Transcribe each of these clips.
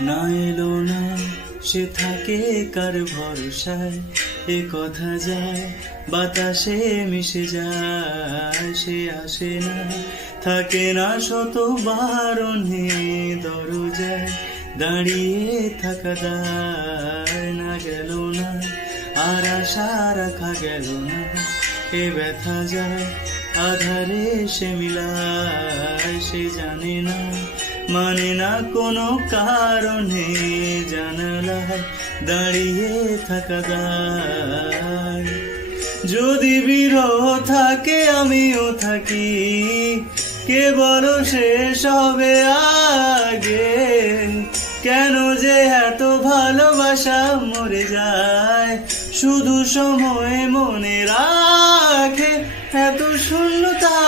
না এলো না সে থাকে কার ভরসায়, এ কথা যায় বাতাসে মিশে যায়। সে আসে না, থাকে না শত বারণে, দরজায় দাঁড়িয়ে থাকা দায়। না গেল না আর আশা রাখা গেল না, এ ব্যথা যায় আধারে সে মিলায়। সে জানে না মানে না কোনো কারণে, জানালায় দাঁড়িয়ে থাকা দায়। যদি বিরহ থাকে আমিও থাকি, কে বলো শেষ হবে আগে? কেন যে এত ভালোবাসা মরে যায়, শুধু সময় মনে রাখে এত শূন্যতা।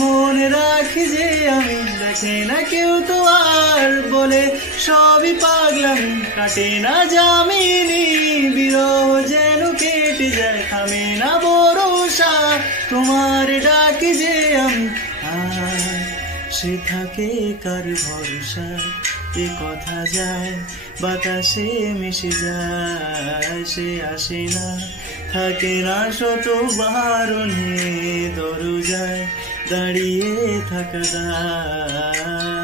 মনে রাখি যে আমি, দেখে না কেউ তো আর, বলে সবই পাগলামি, কাটে না যামিনী। বিরহ যেন কেটে যায়, থামে না ভরসা, তোমার ডাকি যে আমি আর। সে থাকে কার ভরসা, এ কথা যায় বাতাসে মিশে যায়। সে আসে না, থাকে না শত বারণে, দরজায় দাঁড়িয়ে থাকা দায়।